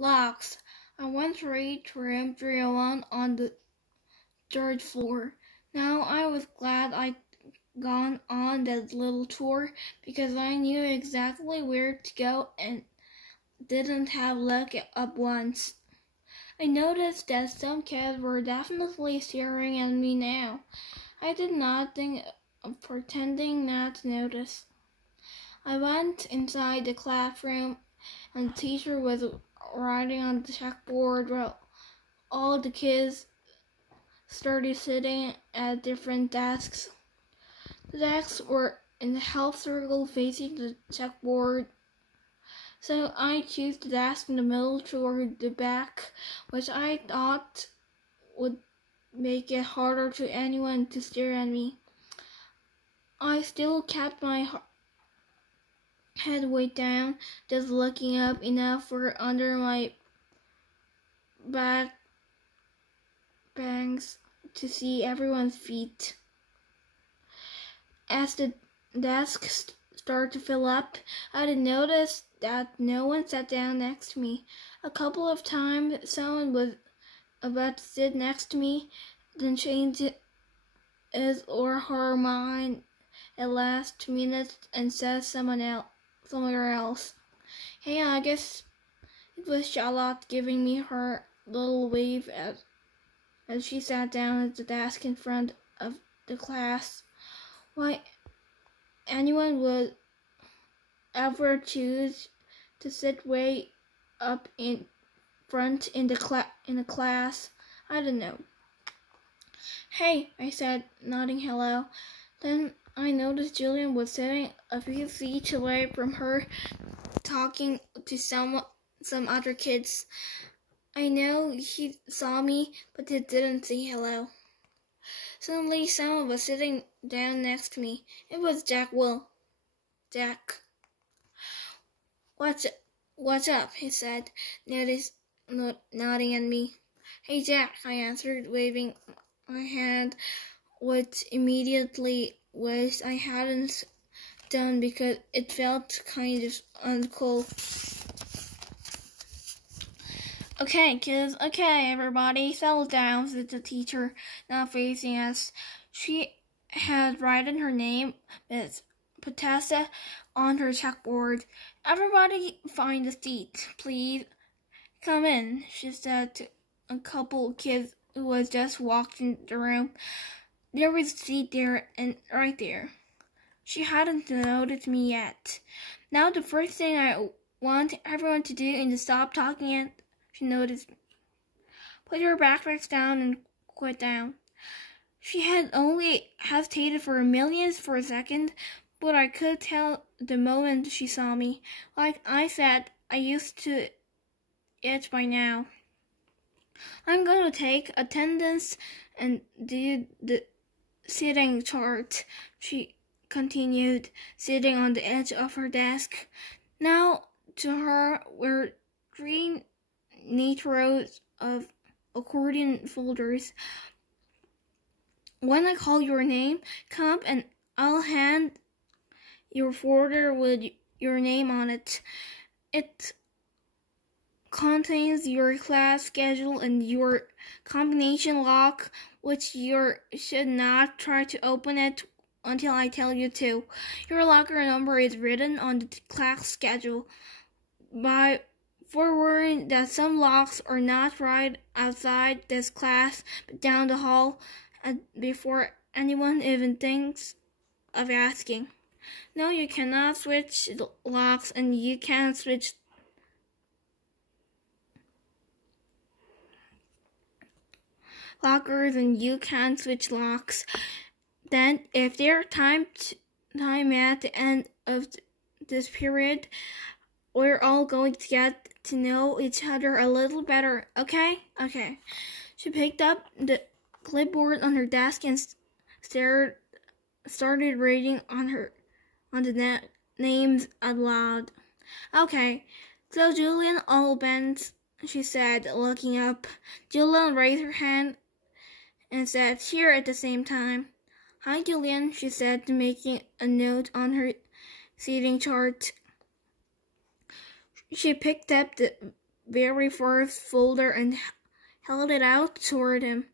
Locks. I went to reach room 301 on the third floor. Now I was glad I'd gone on that little tour because I knew exactly where to go and didn't have to look up once. I noticed that some kids were definitely staring at me now. I did not think of pretending not to notice. I went inside the classroom and the teacher was writing on the chalkboard while all the kids started sitting at different desks. The desks were in the half circle facing the chalkboard, so I chose the desk in the middle toward the back, which I thought would make it harder for anyone to stare at me. I still kept my head way down, just looking up enough for under my back bangs to see everyone's feet. As the desks started to fill up, I had noticed that no one sat down next to me. A couple of times someone was about to sit next to me, then changed his or her mind at last minute and said somewhere else. Hey, I guess it was Charlotte giving me her little wave as she sat down at the desk in front of the class. Why anyone would ever choose to sit way up in front in the class, I don't know. Hey, I said, nodding hello. Then I noticed Julian was sitting a few seats away from her, talking to some other kids. I know he saw me, but he didn't say hello. Suddenly, someone was sitting down next to me. It was Jack. What's up? He said, nodding at me. Hey, Jack, I answered, waving my hand, which immediately wished I hadn't done because it felt kind of uncool. Okay, kids, okay, everybody, settle down, said the teacher, now facing us. She had written her name, Miss Patessa, on her chalkboard. Everybody find a seat, please. Come in, she said to a couple of kids who was just walked in the room. There was a seat there and right there. She hadn't noticed me yet. Now the first thing I want everyone to do is to stop talking and she noticed me. Put your backpacks down and quit down. She had only hesitated for a second, but I could tell the moment she saw me. Like I said, I used to it by now. I'm going to take attendance and do the sitting chart, she continued, sitting on the edge of her desk. Now to her were 3 neat rows of accordion folders. When I call your name, come up and I'll hand your folder with your name on it. It contains your class schedule and your combination lock, which you should not try to open it until I tell you to. Your locker number is written on the class schedule. By forewarning that some locks are not right outside this class, but down the hall, and before anyone even thinks of asking. No, you cannot switch locks, and you can't switch lockers, and you can't switch locks. Then, if there's time at the end of this period, we're all going to get to know each other a little better, okay? Okay. She picked up the clipboard on her desk and started reading on the names aloud. Okay, so Julian Albans, she said, looking up. Julian raised her hand and said, here at the same time. Hi, Julian, she said, making a note on her seating chart. She picked up the very first folder and held it out toward him.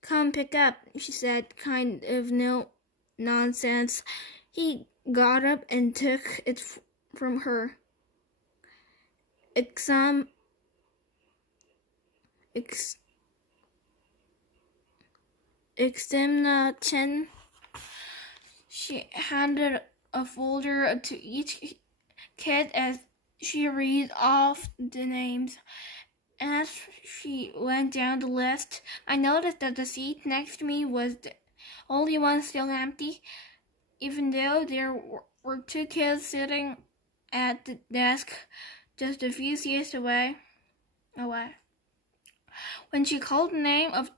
"Come pick up," she said, kind of no nonsense. He got up and took it from her. Examination. She handed a folder to each kid as she read off the names. As she went down the list, I noticed that the seat next to me was the only one still empty, even though there were 2 kids sitting at the desk just a few seats away. When she called the name of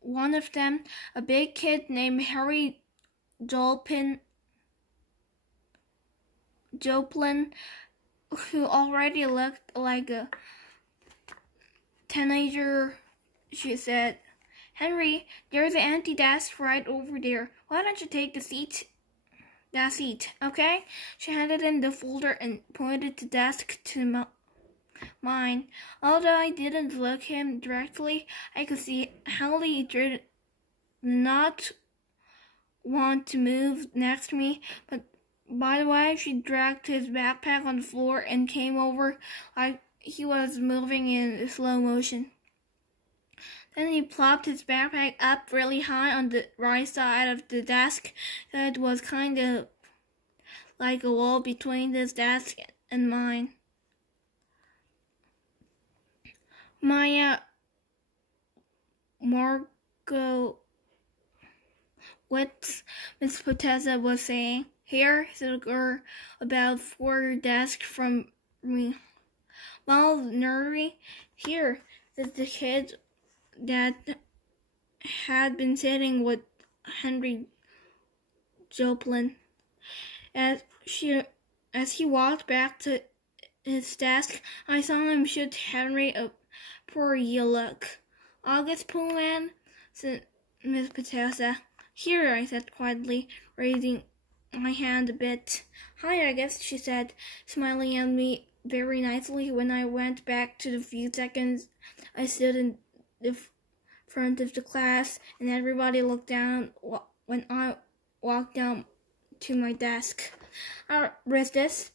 one of them, a big kid named Harry Joplin, who already looked like a teenager, she said, "Henry, there's an empty desk right over there. Why don't you take that seat, okay?" She handed him the folder and pointed the desk to mine. Although I didn't look him directly, I could see how he did not want to move next to me. But by the way, she dragged his backpack on the floor and came over like he was moving in slow motion. Then he plopped his backpack up really high on the right side of the desk, so it was kind of like a wall between his desk and mine. Maya Margot, what Miss Potessa was saying. "Here," said a girl about 4 desks from me. "Well, nerdy, here," said the kid that had been sitting with Henry Joplin. As he walked back to his desk, I saw him shoot Henry a poor you look. "August Pullman," said Miss Potessa. "Here," I said quietly, raising my hand a bit. "Hi, August," she said, smiling at me very nicely. When I went back to the few seconds I stood in the front of the class, and everybody looked down when I walked down to my desk. I resist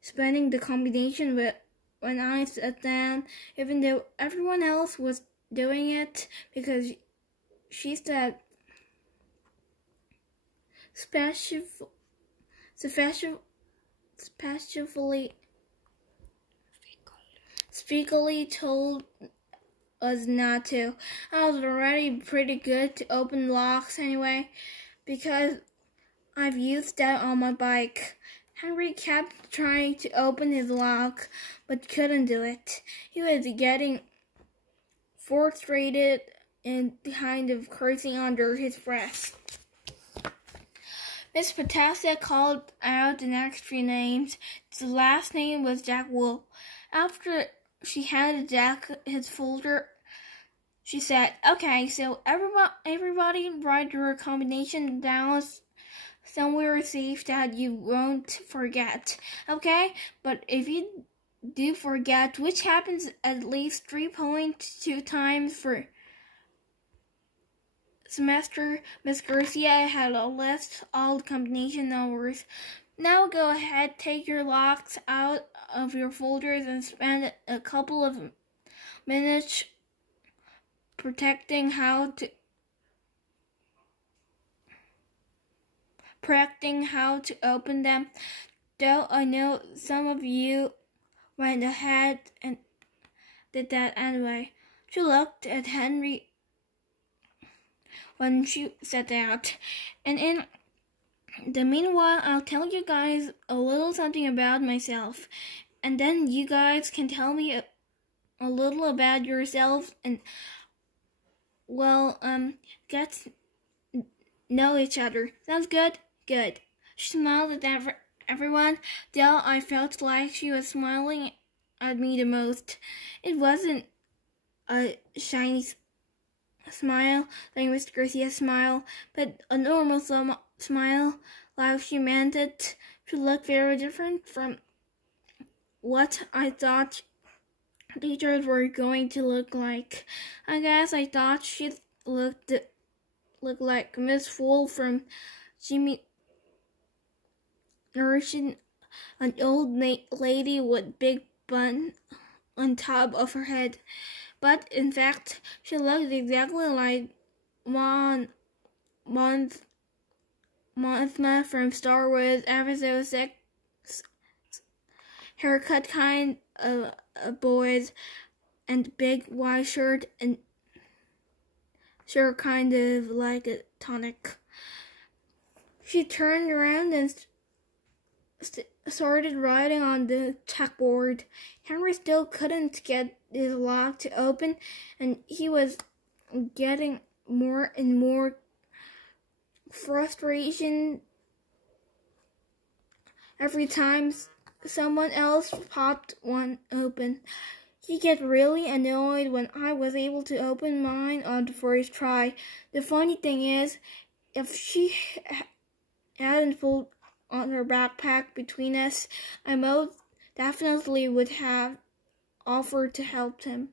spending the combination when I sat down, even though everyone else was doing it, because she said speakily told us not to. I was already pretty good to open locks anyway, because I've used that on my bike. Henry kept trying to open his lock, but couldn't do it. He was getting frustrated and kind of cursing under his breath. Miss Potessa called out the next few names. The last name was Jack Wolf. After she handed Jack his folder, she said, "Okay, so everybody write your combination down somewhere safe that you won't forget, okay? But if you do forget, which happens at least 3.2 times for semester, Miss Garcia had a list all the combination numbers. Now go ahead, take your locks out of your folders and spend a couple of minutes practicing how to open them, though I know some of you went ahead and did that anyway." She looked at Henry when she said that. "And in the meanwhile, I'll tell you guys a little something about myself, and then you guys can tell me a little about yourselves and, well, get to know each other. Sounds good? Good." She smiled at everyone, though I felt like she was smiling at me the most. It wasn't a shiny smile like Miss Garcia's smile, but a normal smile, like she meant it to look very different from what I thought teachers were going to look like. I guess I thought she looked like Miss Fool from Jimmy nourishing an old lady with big bun on top of her head. But in fact, she looked exactly like Mothma from Star Wars Episode 6. Haircut kind of boys and big white shirt and shirt kind of like a tonic. She turned around and started writing on the chalkboard. Henry still couldn't get his lock to open, and he was getting more and more frustration every time someone else popped one open. He'd get really annoyed when I was able to open mine on the first try. The funny thing is, if she hadn't pulled on her backpack between us, I most definitely would have offered to help him.